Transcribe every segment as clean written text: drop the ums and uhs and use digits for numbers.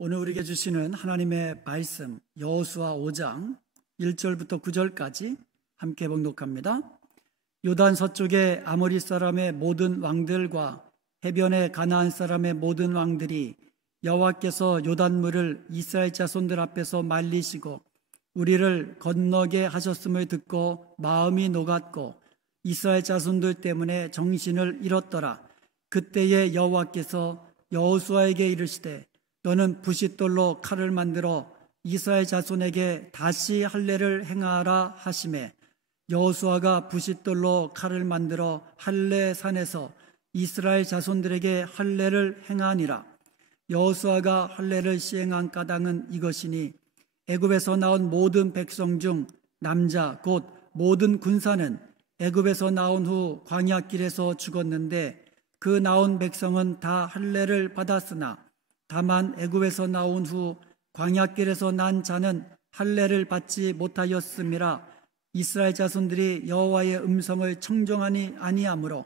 오늘 우리에게 주시는 하나님의 말씀 여호수아 5장 1절부터 9절까지 함께 봉독합니다. 요단 서쪽의 아모리 사람의 모든 왕들과 해변의 가나안 사람의 모든 왕들이 여호와께서 요단물을 이스라엘 자손들 앞에서 말리시고 우리를 건너게 하셨음을 듣고 마음이 녹았고 이스라엘 자손들 때문에 정신을 잃었더라. 그때에 여호와께서 여호수아에게 이르시되 너는 부싯돌로 칼을 만들어 이스라엘 자손에게 다시 할례를 행하라 하시매 여호수아가 부싯돌로 칼을 만들어 할례 산에서 이스라엘 자손들에게 할례를 행하니라. 여호수아가 할례를 시행한 까닭은 이것이니 애굽에서 나온 모든 백성 중 남자 곧 모든 군사는 애굽에서 나온 후 광야길에서 죽었는데 그 나온 백성은 다 할례를 받았으나 다만 애굽에서 나온 후 광야길에서 난 자는 할례를 받지 못하였음이라. 이스라엘 자손들이 여호와의 음성을 청종하니 아니하므로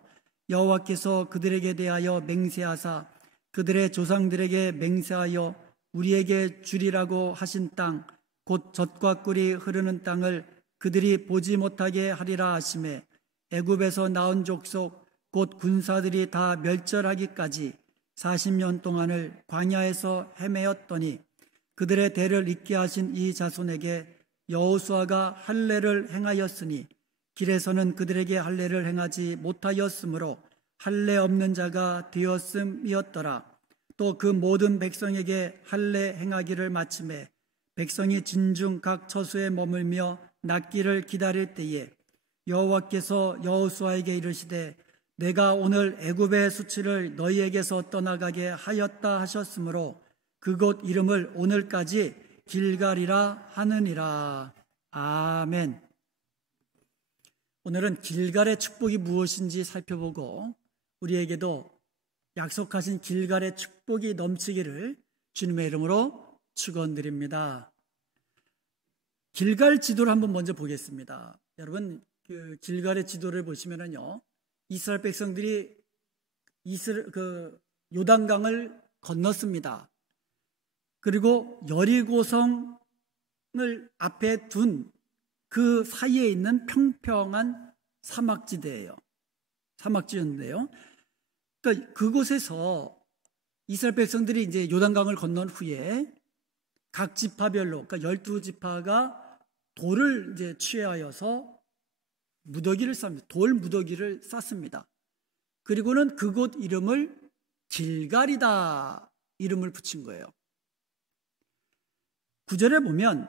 여호와께서 그들에게 대하여 맹세하사 그들의 조상들에게 맹세하여 우리에게 주리라고 하신 땅 곧 젖과 꿀이 흐르는 땅을 그들이 보지 못하게 하리라 하시매 애굽에서 나온 족속 곧 군사들이 다 멸절하기까지 40년 동안을 광야에서 헤매었더니 그들의 대를 잇게 하신 이 자손에게 여호수아가 할례를 행하였으니 길에서는 그들에게 할례를 행하지 못하였으므로 할례 없는 자가 되었음이었더라. 또 그 모든 백성에게 할례 행하기를 마침에 백성이 진중 각 처소에 머물며 낫기를 기다릴 때에 여호와께서 여호수아에게 이르시되 내가 오늘 애굽의 수치를 너희에게서 떠나가게 하였다 하셨으므로 그곳 이름을 오늘까지 길갈이라 하느니라. 아멘. 오늘은 길갈의 축복이 무엇인지 살펴보고 우리에게도 약속하신 길갈의 축복이 넘치기를 주님의 이름으로 축원드립니다. 길갈 지도를 한번 먼저 보겠습니다. 여러분, 그 길갈의 지도를 보시면은요, 이스라엘 백성들이 요단강을 건넜습니다. 그리고 여리고성을 앞에 둔 그 사이에 있는 평평한 사막지대예요. 사막지였는데요. 그러니까 그곳에서 이스라엘 백성들이 이제 요단강을 건넌 후에 각 지파별로, 그러니까 12지파가 돌을 이제 취하여서 무더기를 쌉니다. 돌 무더기를 쌌습니다. 그리고는 그곳 이름을 길갈이다 이름을 붙인 거예요. 9절에 보면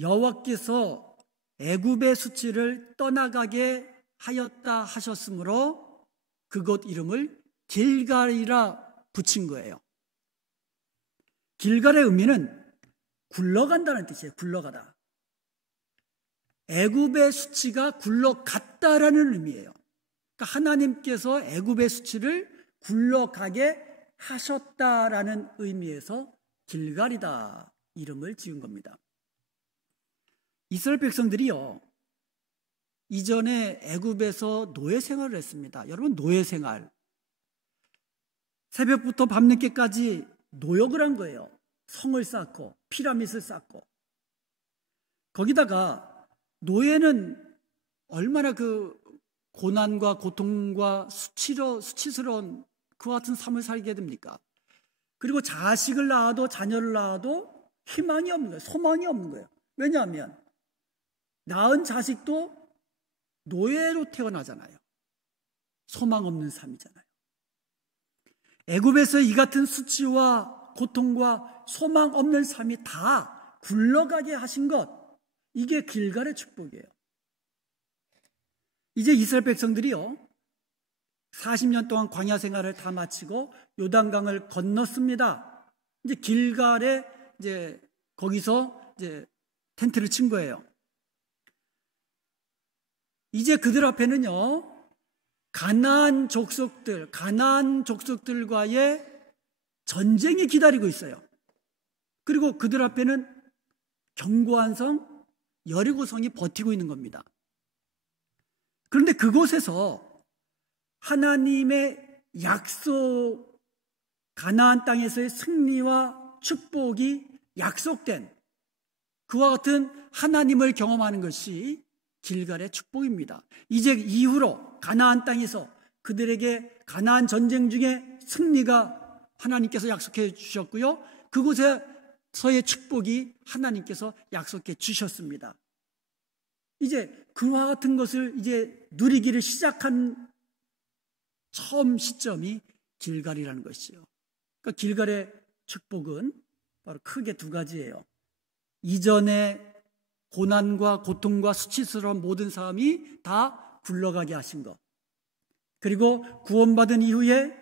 여호와께서 애굽의 수치를 떠나가게 하였다 하셨으므로 그곳 이름을 길갈이라 붙인 거예요. 길갈의 의미는 굴러간다는 뜻이에요. 굴러가다. 애굽의 수치가 굴러갔다라는 의미예요. 그러니까 하나님께서 애굽의 수치를 굴러가게 하셨다라는 의미에서 길갈이다 이름을 지은 겁니다. 이스라엘 백성들이요, 이전에 애굽에서 노예 생활을 했습니다. 여러분, 노예 생활, 새벽부터 밤늦게까지 노역을 한 거예요. 성을 쌓고 피라밋을 쌓고. 거기다가 노예는 얼마나 그 고난과 고통과 수치스러운 그와 같은 삶을 살게 됩니까? 그리고 자식을 낳아도 자녀를 낳아도 희망이 없는 거예요. 소망이 없는 거예요. 왜냐하면 낳은 자식도 노예로 태어나잖아요. 소망 없는 삶이잖아요. 애굽에서 이 같은 수치와 고통과 소망 없는 삶이 다 굴러가게 하신 것, 이게 길갈의 축복이에요. 이제 이스라엘 백성들이요, 40년 동안 광야 생활을 다 마치고 요단강을 건넜습니다. 이제 길갈에 이제 거기서 이제 텐트를 친 거예요. 이제 그들 앞에는요, 가나안 족속들과의 전쟁이 기다리고 있어요. 그리고 그들 앞에는 견고한 성 여리고성이 버티고 있는 겁니다. 그런데 그곳에서 하나님의 약속 가나안 땅에서의 승리와 축복이 약속된 그와 같은 하나님을 경험하는 것이 길갈의 축복입니다. 이제 이후로 가나안 땅에서 그들에게 가나안 전쟁 중에 승리가 하나님께서 약속해 주셨고요. 그곳에서의 축복이 하나님께서 약속해 주셨습니다. 이제 그와 같은 것을 이제 누리기를 시작한 처음 시점이 길갈이라는 것이요. 그러니까 길갈의 축복은 바로 크게 두 가지예요. 이전에 고난과 고통과 수치스러운 모든 삶이 다 굴러가게 하신 것. 그리고 구원받은 이후에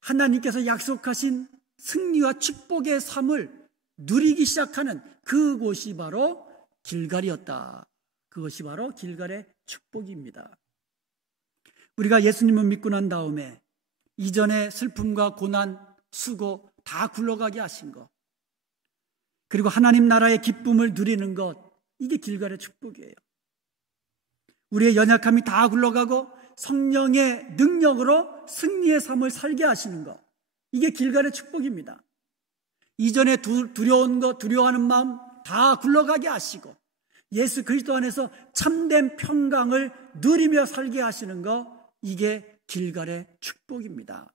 하나님께서 약속하신 승리와 축복의 삶을 누리기 시작하는 그곳이 바로 길갈이었다. 그것이 바로 길갈의 축복입니다. 우리가 예수님을 믿고 난 다음에 이전의 슬픔과 고난, 수고 다 굴러가게 하신 것, 그리고 하나님 나라의 기쁨을 누리는 것, 이게 길갈의 축복이에요. 우리의 연약함이 다 굴러가고 성령의 능력으로 승리의 삶을 살게 하시는 것, 이게 길갈의 축복입니다. 이전에 두려운 것, 두려워하는 마음 다 굴러가게 하시고 예수 그리스도 안에서 참된 평강을 누리며 살게 하시는 것, 이게 길갈의 축복입니다.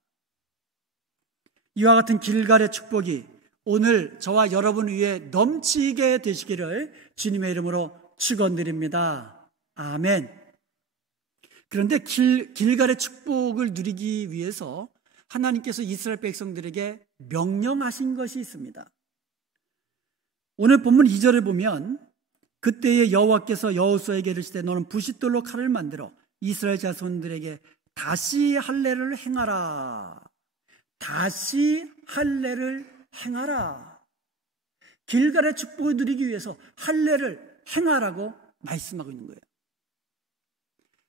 이와 같은 길갈의 축복이 오늘 저와 여러분 위에 넘치게 되시기를 주님의 이름으로 축원드립니다. 아멘. 그런데 길갈의 축복을 누리기 위해서 하나님께서 이스라엘 백성들에게 명령하신 것이 있습니다. 오늘 본문 2절을 보면 그때에 여호와께서 여호수아에게 이르시되 너는 부싯돌로 칼을 만들어 이스라엘 자손들에게 다시 할례를 행하라. 다시 할례를 행하라. 길갈의 축복을 누리기 위해서 할례를 행하라고 말씀하고 있는 거예요.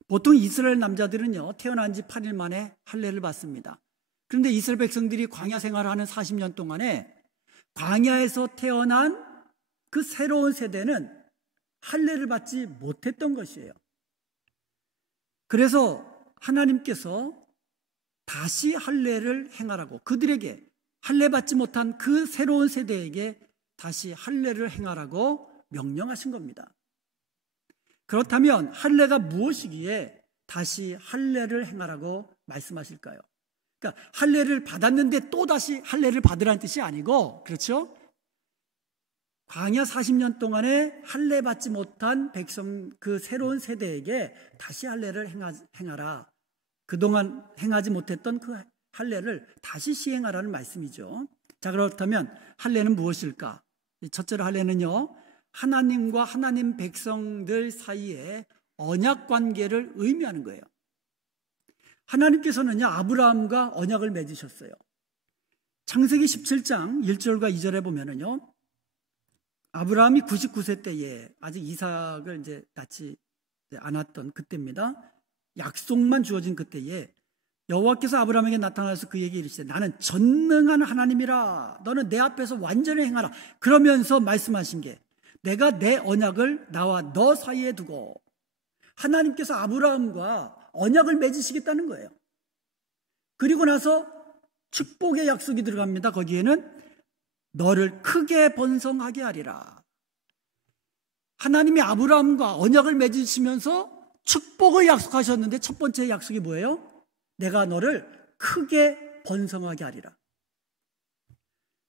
보통 이스라엘 남자들은요, 태어난 지 8일 만에 할례를 받습니다. 그런데 이스라엘 백성들이 광야 생활을 하는 40년 동안에 광야에서 태어난 그 새로운 세대는 할례를 받지 못했던 것이에요. 그래서 하나님께서 다시 할례를 행하라고, 그들에게 할례 받지 못한 그 새로운 세대에게 다시 할례를 행하라고 명령하신 겁니다. 그렇다면 할례가 무엇이기에 다시 할례를 행하라고 말씀하실까요? 그러니까 할례를 받았는데 또 다시 할례를 받으라는 뜻이 아니고, 그렇죠? 광야 40년 동안에 할례 받지 못한 백성, 그 새로운 세대에게 다시 할례를 행하라. 그동안 행하지 못했던 그 할례를 다시 시행하라는 말씀이죠. 자, 그렇다면 할례는 무엇일까? 첫째로 할례는요, 하나님과 하나님 백성들 사이에 언약 관계를 의미하는 거예요. 하나님께서는요, 아브라함과 언약을 맺으셨어요. 창세기 17장 1절과 2절에 보면은요, 아브라함이 99세 때에 아직 이삭을 이제 낳지 않았던 그때입니다. 약속만 주어진 그때에 여호와께서 아브라함에게 나타나서 그에게 이르시되 나는 전능한 하나님이라. 너는 내 앞에서 완전히 행하라. 그러면서 말씀하신 게 내가 내 언약을 나와 너 사이에 두고, 하나님께서 아브라함과 언약을 맺으시겠다는 거예요. 그리고 나서 축복의 약속이 들어갑니다. 거기에는 너를 크게 번성하게 하리라. 하나님이 아브라함과 언약을 맺으시면서 축복을 약속하셨는데 첫 번째 약속이 뭐예요? 내가 너를 크게 번성하게 하리라.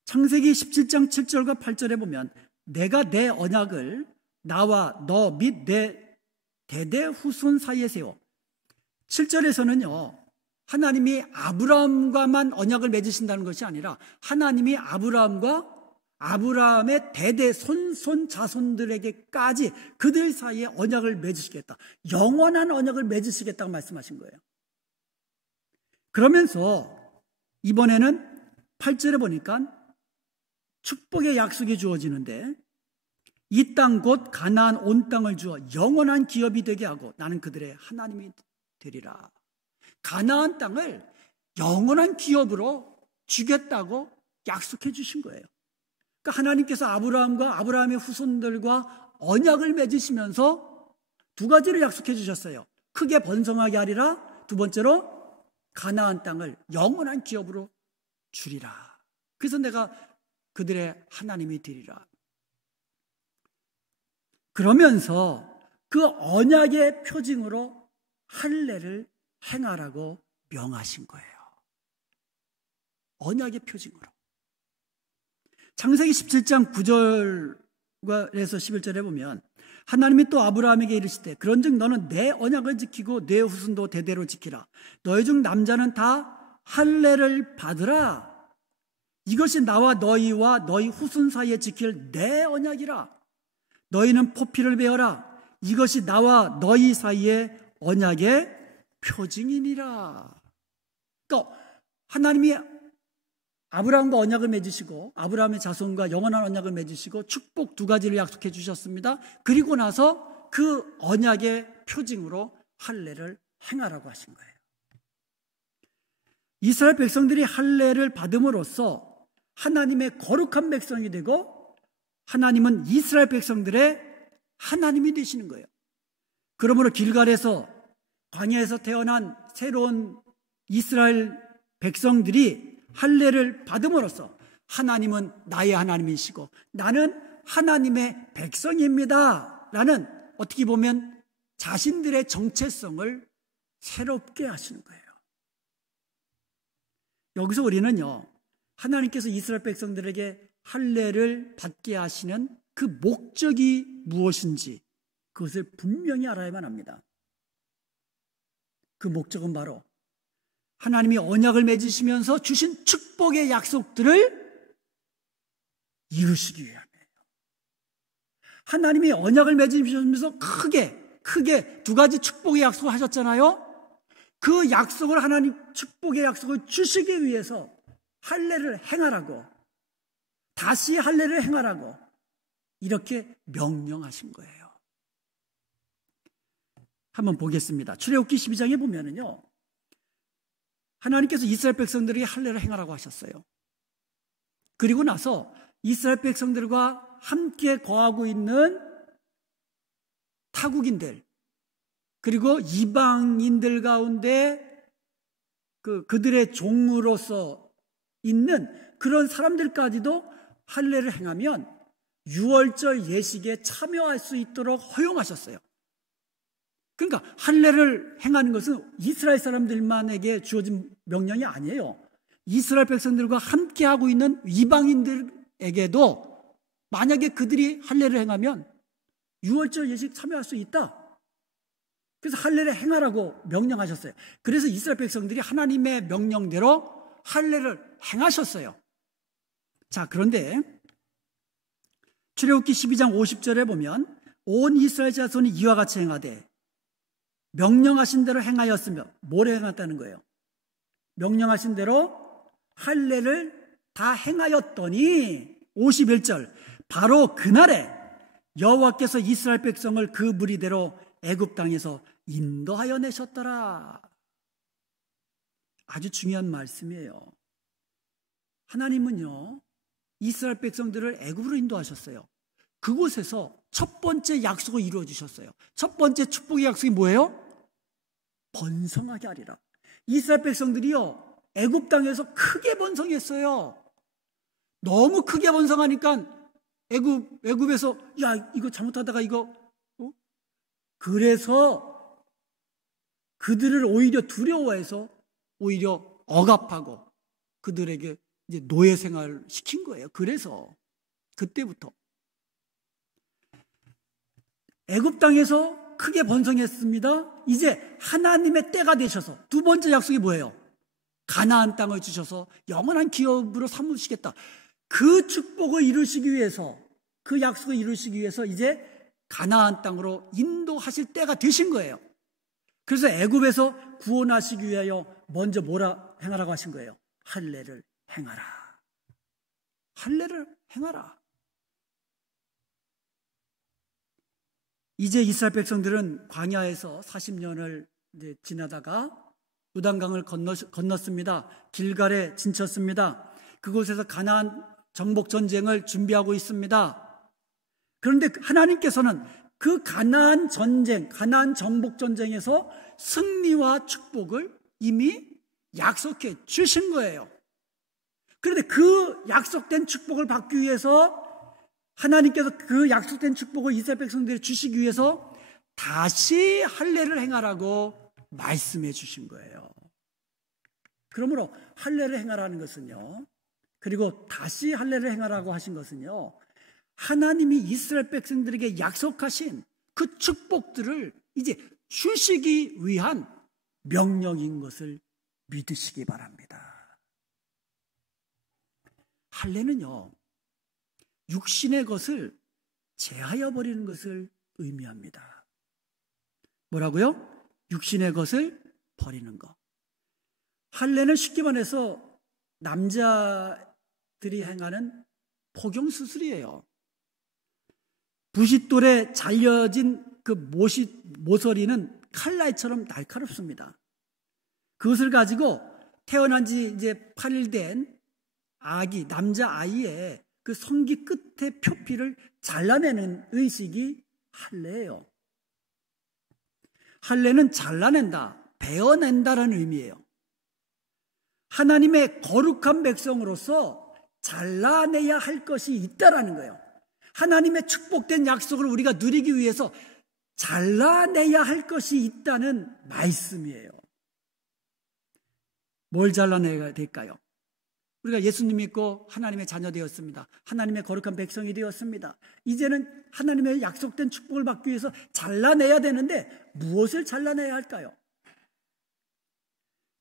창세기 17장 7절과 8절에 보면 내가 내 언약을 나와 너 및 내 대대 후손 사이에 세워. 7절에서는요, 하나님이 아브라함과만 언약을 맺으신다는 것이 아니라 하나님이 아브라함과 아브라함의 대대 손손 자손들에게까지 그들 사이에 언약을 맺으시겠다. 영원한 언약을 맺으시겠다고 말씀하신 거예요. 그러면서 이번에는 8절에 보니까 축복의 약속이 주어지는데 이 땅 곧 가나안 온 땅을 주어 영원한 기업이 되게 하고 나는 그들의 하나님이 되리라. 가나안 땅을 영원한 기업으로 주겠다고 약속해 주신 거예요. 그러니까 하나님께서 아브라함과 아브라함의 후손들과 언약을 맺으시면서 두 가지를 약속해 주셨어요. 크게 번성하게 하리라. 두 번째로 가나안 땅을 영원한 기업으로 주리라. 그래서 내가 그들의 하나님이 되리라. 그러면서 그 언약의 표징으로 할례를 행하라고 명하신 거예요. 언약의 표징으로. 창세기 17장 9절에서 11절에 보면 하나님이 또 아브라함에게 이르시되 그런즉 너는 내 언약을 지키고 내 후손도 대대로 지키라. 너희 중 남자는 다 할례를 받으라. 이것이 나와 너희와 너희 후손 사이에 지킬 내 언약이라. 너희는 포피를 베어라. 이것이 나와 너희 사이에 언약의 표징이니라. 그러니까 하나님이 아브라함과 언약을 맺으시고 아브라함의 자손과 영원한 언약을 맺으시고 축복 두 가지를 약속해 주셨습니다. 그리고 나서 그 언약의 표징으로 할례를 행하라고 하신 거예요. 이스라엘 백성들이 할례를 받음으로써 하나님의 거룩한 백성이 되고 하나님은 이스라엘 백성들의 하나님이 되시는 거예요. 그러므로 길갈에서 광야에서 태어난 새로운 이스라엘 백성들이 할례를 받음으로써 하나님은 나의 하나님이시고 나는 하나님의 백성입니다 라는 어떻게 보면 자신들의 정체성을 새롭게 하시는 거예요. 여기서 우리는요, 하나님께서 이스라엘 백성들에게 할례를 받게 하시는 그 목적이 무엇인지 그것을 분명히 알아야만 합니다. 그 목적은 바로 하나님이 언약을 맺으시면서 주신 축복의 약속들을 이루시기 위함이에요. 하나님이 언약을 맺으시면서 크게 두 가지 축복의 약속을 하셨잖아요. 그 약속을 하나님 축복의 약속을 주시기 위해서 할례를 행하라고, 다시 할례를 행하라고 이렇게 명령하신 거예요. 한번 보겠습니다. 출애굽기 12장에 보면은요, 하나님께서 이스라엘 백성들이 할례를 행하라고 하셨어요. 그리고 나서 이스라엘 백성들과 함께 거하고 있는 타국인들 그리고 이방인들 가운데 그들의 종으로서 있는 그런 사람들까지도 할례를 행하면 유월절 예식에 참여할 수 있도록 허용하셨어요. 그러니까 할례를 행하는 것은 이스라엘 사람들만에게 주어진 명령이 아니에요. 이스라엘 백성들과 함께하고 있는 이방인들에게도 만약에 그들이 할례를 행하면 유월절 예식 참여할 수 있다. 그래서 할례를 행하라고 명령하셨어요. 그래서 이스라엘 백성들이 하나님의 명령대로 할례를 행하셨어요. 자, 그런데 출애굽기 12장 50절에 보면 온 이스라엘 자손이 이와 같이 행하되 명령하신 대로 행하였으며 뭘 행했다는 거예요? 명령하신 대로 할례를 다 행하였더니 51절 바로 그날에 여호와께서 이스라엘 백성을 그 무리대로 애굽 땅에서 인도하여 내셨더라. 아주 중요한 말씀이에요. 하나님은요, 이스라엘 백성들을 애굽으로 인도하셨어요. 그곳에서 첫 번째 약속을 이루어 주셨어요. 첫 번째 축복의 약속이 뭐예요? 번성하게 하리라. 이스라엘 백성들이요, 애굽 땅에서 크게 번성했어요. 너무 크게 번성하니까 애굽에서 야, 이거 잘못하다가 이거 그래서 그들을 오히려 두려워해서 오히려 억압하고 그들에게 이제 노예 생활을 시킨 거예요. 그래서 그때부터 애굽 땅에서 크게 번성했습니다. 이제 하나님의 때가 되셔서 두 번째 약속이 뭐예요? 가나안 땅을 주셔서 영원한 기업으로 삼으시겠다. 그 축복을 이루시기 위해서, 그 약속을 이루시기 위해서 이제 가나안 땅으로 인도하실 때가 되신 거예요. 그래서 애굽에서 구원하시기 위하여 먼저 뭐라 행하라고 하신 거예요? 할례를 행하라. 할례를 행하라. 이제 이스라엘 백성들은 광야에서 40년을 이제 지나다가 요단강을 건넜습니다. 길갈에 진쳤습니다. 그곳에서 가나안 정복 전쟁을 준비하고 있습니다. 그런데 하나님께서는 그 가나안 전쟁, 가나안 정복 전쟁에서 승리와 축복을 이미 약속해 주신 거예요. 그런데 그 약속된 축복을 받기 위해서 하나님께서 그 약속된 축복을 이스라엘 백성들이 주시기 위해서 다시 할례를 행하라고 말씀해 주신 거예요. 그러므로 할례를 행하라는 것은요, 그리고 다시 할례를 행하라고 하신 것은요, 하나님이 이스라엘 백성들에게 약속하신 그 축복들을 이제 주시기 위한 명령인 것을 믿으시기 바랍니다. 할례는요, 육신의 것을 제하여 버리는 것을 의미합니다. 뭐라고요? 육신의 것을 버리는 것. 할례는 쉽게 말해서 남자들이 행하는 포경수술이에요. 부싯돌에 잘려진 그 모서리는 칼날처럼 날카롭습니다. 그것을 가지고 태어난 지 이제 8일 된 아기, 남자아이의 그 성기 끝의 표피를 잘라내는 의식이 할례예요. 할례는 잘라낸다, 베어낸다라는 의미예요. 하나님의 거룩한 백성으로서 잘라내야 할 것이 있다라는 거예요. 하나님의 축복된 약속을 우리가 누리기 위해서 잘라내야 할 것이 있다는 말씀이에요. 뭘 잘라내야 될까요? 우리가 예수님 믿고 하나님의 자녀 되었습니다. 하나님의 거룩한 백성이 되었습니다. 이제는 하나님의 약속된 축복을 받기 위해서 잘라내야 되는데 무엇을 잘라내야 할까요?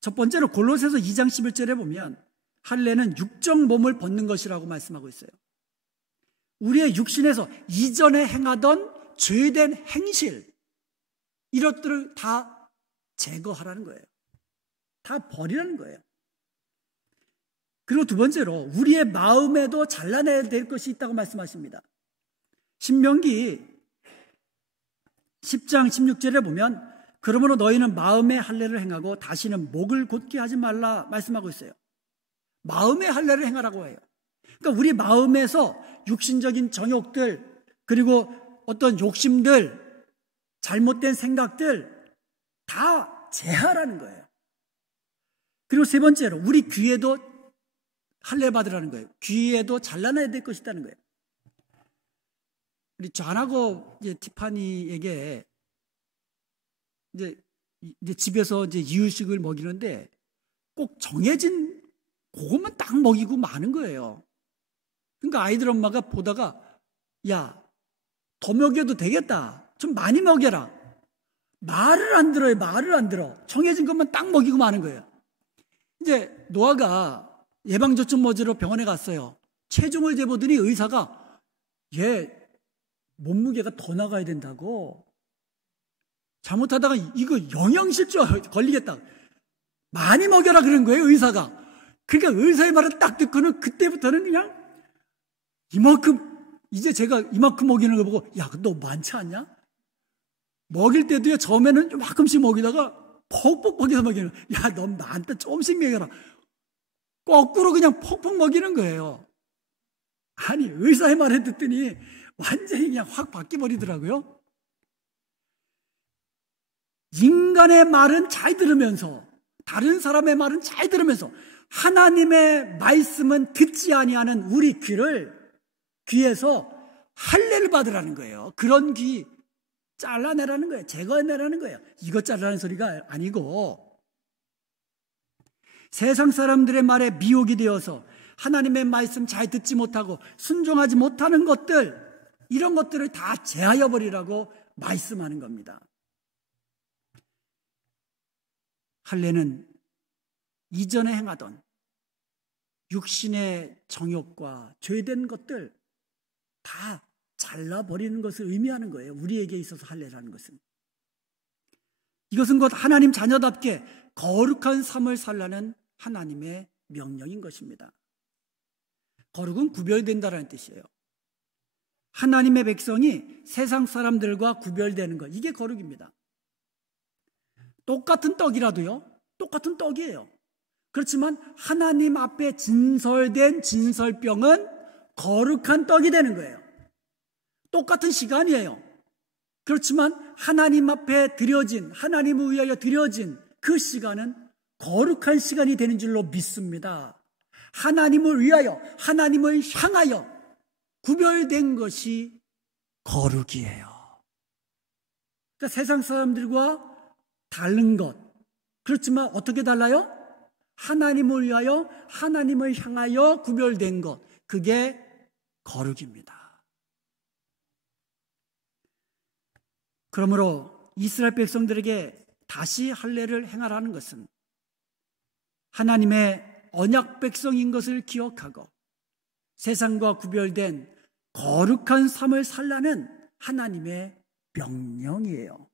첫 번째로 골로새서 2장 11절에 보면 할례는 육적 몸을 벗는 것이라고 말씀하고 있어요. 우리의 육신에서 이전에 행하던 죄된 행실, 이것들을 다 제거하라는 거예요. 다 버리라는 거예요. 그리고 두 번째로 우리의 마음에도 잘라내야 될 것이 있다고 말씀하십니다. 신명기 10장 16절에 보면 그러므로 너희는 마음의 할례를 행하고 다시는 목을 곧게 하지 말라 말씀하고 있어요. 마음의 할례를 행하라고 해요. 그러니까 우리 마음에서 육신적인 정욕들, 그리고 어떤 욕심들, 잘못된 생각들 다 제하라는 거예요. 그리고 세 번째로 우리 귀에도 할례 받으라는 거예요. 귀에도 잘라내야 될 것이 있다는 거예요. 우리 존하고 이제 티파니에게 이제 집에서 이제 이유식을 먹이는데 꼭 정해진 그것만 딱 먹이고 마는 거예요. 그러니까 아이들 엄마가 보다가 야, 더 먹여도 되겠다. 좀 많이 먹여라. 말을 안 들어요. 말을 안 들어. 정해진 것만 딱 먹이고 마는 거예요. 이제 노아가 예방접종 맞으러 병원에 갔어요. 체중을 재보더니 의사가 얘 몸무게가 더 나가야 된다고. 잘못하다가 이거 영양실조 걸리겠다. 많이 먹여라 그런 거예요, 의사가. 그러니까 의사의 말을 딱 듣고는 그때부터는 그냥 이만큼, 이제 제가 이만큼 먹이는 거 보고 야, 너 많지 않냐? 먹일 때도요, 처음에는 조금씩 먹이다가 퍽퍽 먹여서 먹이는 거예요. 야, 너 나한테 조금씩 먹여라. 거꾸로 그냥 퍽퍽 먹이는 거예요. 아니, 의사의 말을 듣더니 완전히 그냥 확 바뀌어버리더라고요. 인간의 말은 잘 들으면서, 다른 사람의 말은 잘 들으면서 하나님의 말씀은 듣지 아니하는 우리 귀에서 할례를 받으라는 거예요. 그런 귀 잘라내라는 거예요. 제거해내라는 거예요. 이것 잘라는 소리가 아니고, 세상 사람들의 말에 미혹이 되어서 하나님의 말씀 잘 듣지 못하고 순종하지 못하는 것들, 이런 것들을 다 제하여 버리라고 말씀하는 겁니다. 할례는 이전에 행하던 육신의 정욕과 죄된 것들 다 잘라버리는 것을 의미하는 거예요. 우리에게 있어서 할례라는 것은. 이것은 곧 하나님 자녀답게 거룩한 삶을 살라는 하나님의 명령인 것입니다. 거룩은 구별된다는 뜻이에요. 하나님의 백성이 세상 사람들과 구별되는 것, 이게 거룩입니다. 똑같은 떡이라도요, 똑같은 떡이에요. 그렇지만 하나님 앞에 진설된 진설병은 거룩한 떡이 되는 거예요. 똑같은 시간이에요. 그렇지만 하나님 앞에 드려진, 하나님을 위하여 드려진 그 시간은 거룩한 시간이 되는 줄로 믿습니다. 하나님을 위하여, 하나님을 향하여 구별된 것이 거룩이에요. 그러니까 세상 사람들과 다른 것. 그렇지만 어떻게 달라요? 하나님을 위하여, 하나님을 향하여 구별된 것. 그게 거룩입니다. 그러므로 이스라엘 백성들에게 다시 할례를 행하라는 것은 하나님의 언약 백성인 것을 기억하고 세상과 구별된 거룩한 삶을 살라는 하나님의 명령이에요.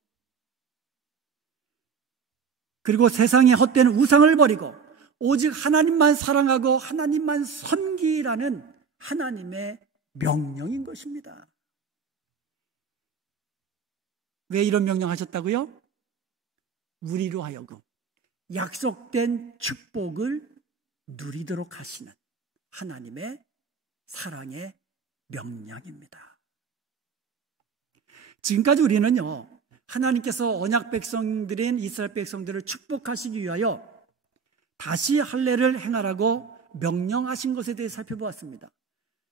그리고 세상의 헛된 우상을 버리고 오직 하나님만 사랑하고 하나님만 섬기라는 하나님의 명령인 것입니다. 왜 이런 명령하셨다고요? 우리로 하여금 약속된 축복을 누리도록 하시는 하나님의 사랑의 명령입니다. 지금까지 우리는요, 하나님께서 언약 백성들인 이스라엘 백성들을 축복하시기 위하여 다시 할례를 행하라고 명령하신 것에 대해 살펴보았습니다.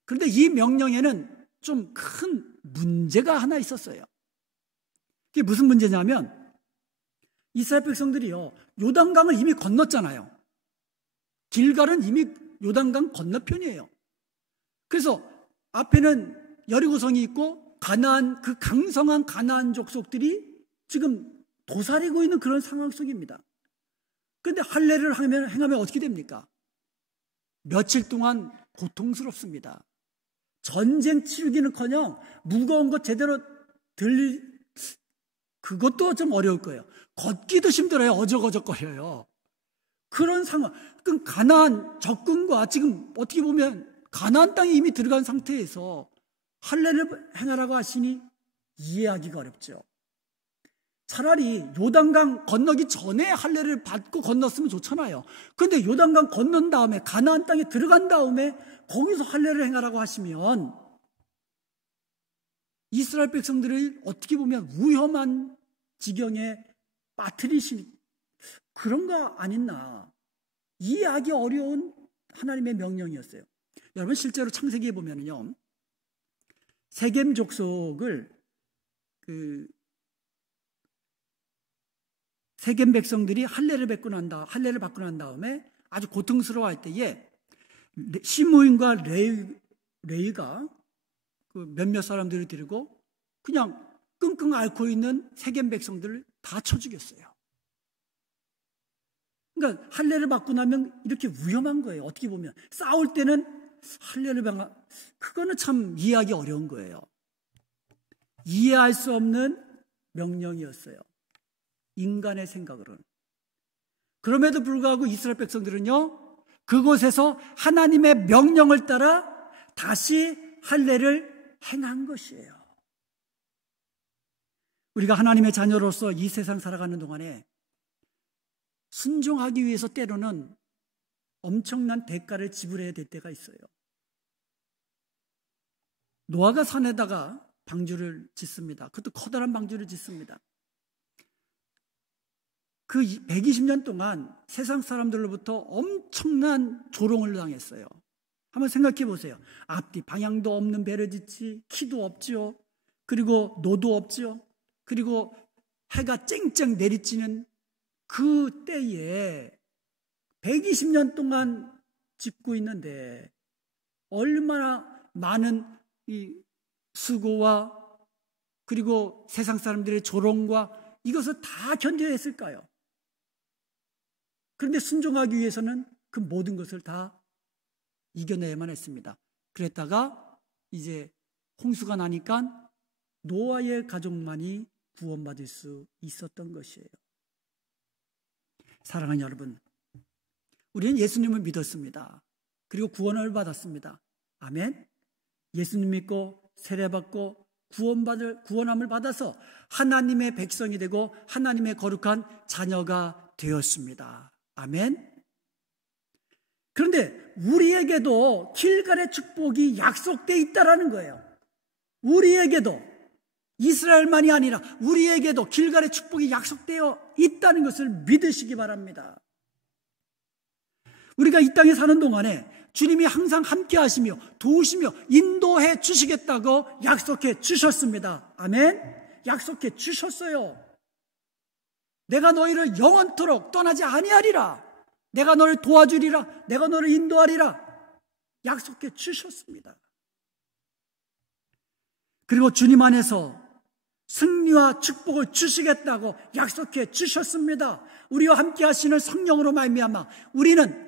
그런데 이 명령에는 좀 큰 문제가 하나 있었어요. 그게 무슨 문제냐면 이스라엘 백성들이요, 요단강을 이미 건넜잖아요. 길갈은 이미 요단강 건너편이에요. 그래서 앞에는 여리고성이 있고 가나안, 그 강성한 가나안 족속들이 지금 도사리고 있는 그런 상황 속입니다. 그런데 할례를 행하면 어떻게 됩니까? 며칠 동안 고통스럽습니다. 전쟁 치르기는커녕 무거운 것 제대로 그것도 좀 어려울 거예요. 걷기도 힘들어요. 어적어적거려요. 그런 상황. 그럼 가나안 적군과 지금 어떻게 보면 가나안 땅에 이미 들어간 상태에서 할례를 행하라고 하시니 이해하기가 어렵죠. 차라리 요단강 건너기 전에 할례를 받고 건넜으면 좋잖아요. 그런데 요단강 건넌 다음에 가나안 땅에 들어간 다음에 거기서 할례를 행하라고 하시면 이스라엘 백성들을 어떻게 보면 위험한 지경에 빠뜨리시는 그런 거 아니나 이해하기 어려운 하나님의 명령이었어요. 여러분 실제로 창세기에 보면은요, 세겜 족속을 세겜 백성들이 할례를 받고 난 다음에 아주 고통스러워할 때에 시므온과 레위가 그 몇몇 사람들을 데리고 그냥 끙끙 앓고 있는 세겜 백성들을 다 쳐 죽였어요. 그러니까 할례를 받고 나면 이렇게 위험한 거예요. 어떻게 보면 싸울 때는 할례를 그거는 참 이해하기 어려운 거예요. 이해할 수 없는 명령이었어요. 인간의 생각으로는. 그럼에도 불구하고 이스라엘 백성들은요, 그곳에서 하나님의 명령을 따라 다시 할례를 행한 것이에요. 우리가 하나님의 자녀로서 이 세상 살아가는 동안에 순종하기 위해서 때로는 엄청난 대가를 지불해야 될 때가 있어요. 노아가 산에다가 방주를 짓습니다. 그것도 커다란 방주를 짓습니다. 그 120년 동안 세상 사람들로부터 엄청난 조롱을 당했어요. 한번 생각해 보세요. 앞뒤 방향도 없는 배를 짓지, 키도 없지요. 그리고 노도 없지요. 그리고 해가 쨍쨍 내리쬐는 그 때에 120년 동안 짓고 있는데 얼마나 많은 이 수고와 그리고 세상 사람들의 조롱과 이것을 다 견뎌야 했을까요? 그런데 순종하기 위해서는 그 모든 것을 다 이겨내야만 했습니다. 그랬다가 이제 홍수가 나니까 노아의 가족만이 구원받을 수 있었던 것이에요. 사랑하는 여러분, 우리는 예수님을 믿었습니다. 그리고 구원을 받았습니다. 아멘. 예수님 믿고 세례받고 구원함을 받아서 하나님의 백성이 되고 하나님의 거룩한 자녀가 되었습니다. 아멘. 그런데 우리에게도 길갈의 축복이 약속되어 있다라는 거예요. 우리에게도, 이스라엘만이 아니라 우리에게도 길갈의 축복이 약속되어 있다는 것을 믿으시기 바랍니다. 우리가 이 땅에 사는 동안에 주님이 항상 함께 하시며 도우시며 인도해 주시겠다고 약속해 주셨습니다. 아멘. 약속해 주셨어요. 내가 너희를 영원토록 떠나지 아니하리라. 내가 너를 도와주리라. 내가 너를 인도하리라. 약속해 주셨습니다. 그리고 주님 안에서 승리와 축복을 주시겠다고 약속해 주셨습니다. 우리와 함께 하시는 성령으로 말미암아 우리는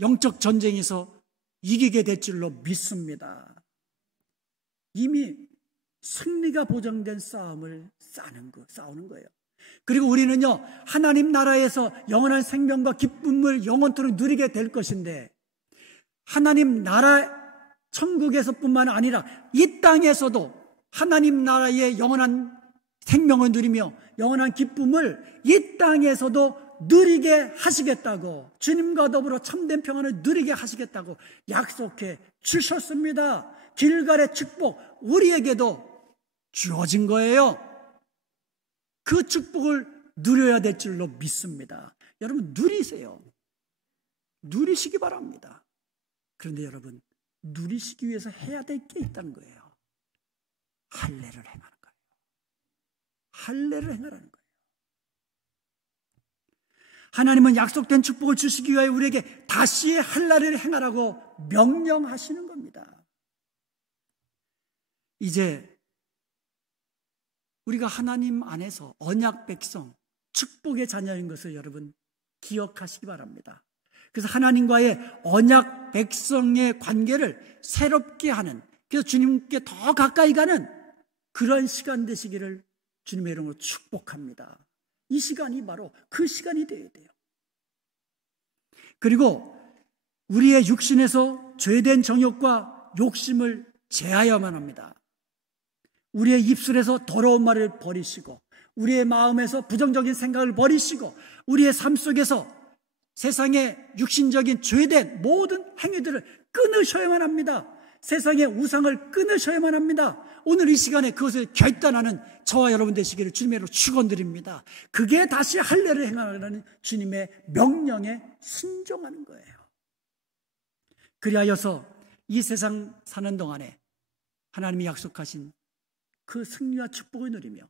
영적 전쟁에서 이기게 될 줄로 믿습니다. 이미 승리가 보장된 싸움을 싸우는 거예요. 그리고 우리는요, 하나님 나라에서 영원한 생명과 기쁨을 영원토록 누리게 될 것인데, 하나님 나라 천국에서뿐만 아니라 이 땅에서도 하나님 나라의 영원한 생명을 누리며 영원한 기쁨을 이 땅에서도 누리게 하시겠다고, 주님과 더불어 참된 평안을 누리게 하시겠다고 약속해 주셨습니다. 길갈의 축복 우리에게도 주어진 거예요. 그 축복을 누려야 될 줄로 믿습니다. 여러분 누리세요. 누리시기 바랍니다. 그런데 여러분 누리시기 위해서 해야 될 게 있다는 거예요. 할례를 행하는 거예요. 할례를 행하라는 거예요. 하나님은 약속된 축복을 주시기 위하여 우리에게 다시 할례를 행하라고 명령하시는 겁니다. 이제 우리가 하나님 안에서 언약 백성, 축복의 자녀인 것을 여러분 기억하시기 바랍니다. 그래서 하나님과의 언약 백성의 관계를 새롭게 하는, 그래서 주님께 더 가까이 가는 그런 시간 되시기를 주님의 이름으로 축복합니다. 이 시간이 바로 그 시간이 되어야 돼요. 그리고 우리의 육신에서 죄된 정욕과 욕심을 제하여야만 합니다. 우리의 입술에서 더러운 말을 버리시고, 우리의 마음에서 부정적인 생각을 버리시고, 우리의 삶 속에서 세상의 육신적인 죄된 모든 행위들을 끊으셔야만 합니다. 세상의 우상을 끊으셔야만 합니다. 오늘 이 시간에 그것을 결단하는 저와 여러분 되시기를 주님의 이름으로 축원드립니다. 그게 다시 할례를 행하라는 주님의 명령에 순종하는 거예요. 그리하여서 이 세상 사는 동안에 하나님이 약속하신 그 승리와 축복을 누리며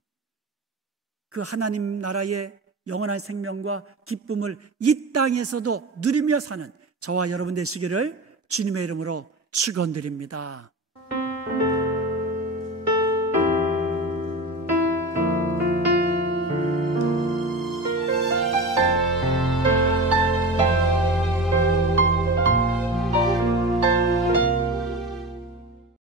그 하나님 나라의 영원한 생명과 기쁨을 이 땅에서도 누리며 사는 저와 여러분 되시기를 주님의 이름으로 축원드립니다.